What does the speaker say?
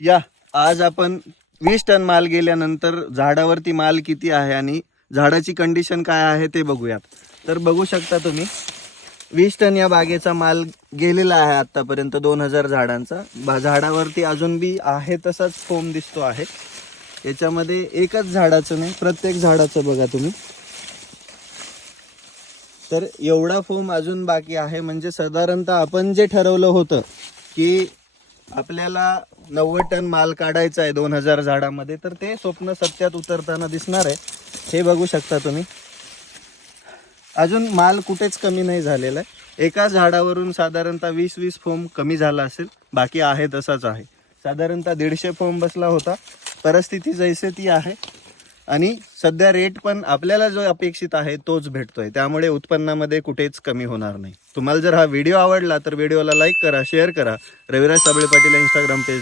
या आज आपण 20 टन माल गेल्यानंतर झाडावरती माल किती आहे आणि झाडाची कंडिशन काय आहे ते बघूयात. तर बघू शकता तुम्ही 20 टन या बागेचा माल गेलेला आहे आतापर्यंत 2000 झाडांचा. झाडावरती अजून बी आहे तसाच फोम दिसतो आहे. याच्यामध्ये एकच झाडाचं नाही, प्रत्येक झाडाचं बघा तुम्ही. तर एवढा फोम अजून बाकी आहे. म्हणजे साधारणतः आपण जे ठरवलं होतं की आपल्याला 90 टन माल काढायचा आहे 2000 झाडामध्ये, तर ते स्वप्न सत्यात उतरताना दिसणार आहे. हे बघू शकता तुम्ही. अजून माल कुठेच कमी नाही झालेला आहे. एका झाडावरून साधारणतः 20-20 फोम कमी झाला असेल, बाकी आहे तसाच आहे. साधारणतः 150 फोम बसला होता. परिस्थिती जैसे ती आहे आणि सध्या रेट पण आपल्याला जो अपेक्षित आहे तोच भेटतोय. त्यामुळे उत्पन्नामध्ये कुठेच कमी होणार नाही. तुम्हाला जर हा व्हिडिओ आवडला तर व्हिडिओला लाईक करा, शेअर करा. रविराज साबळे पाटील इंस्टाग्राम पेजला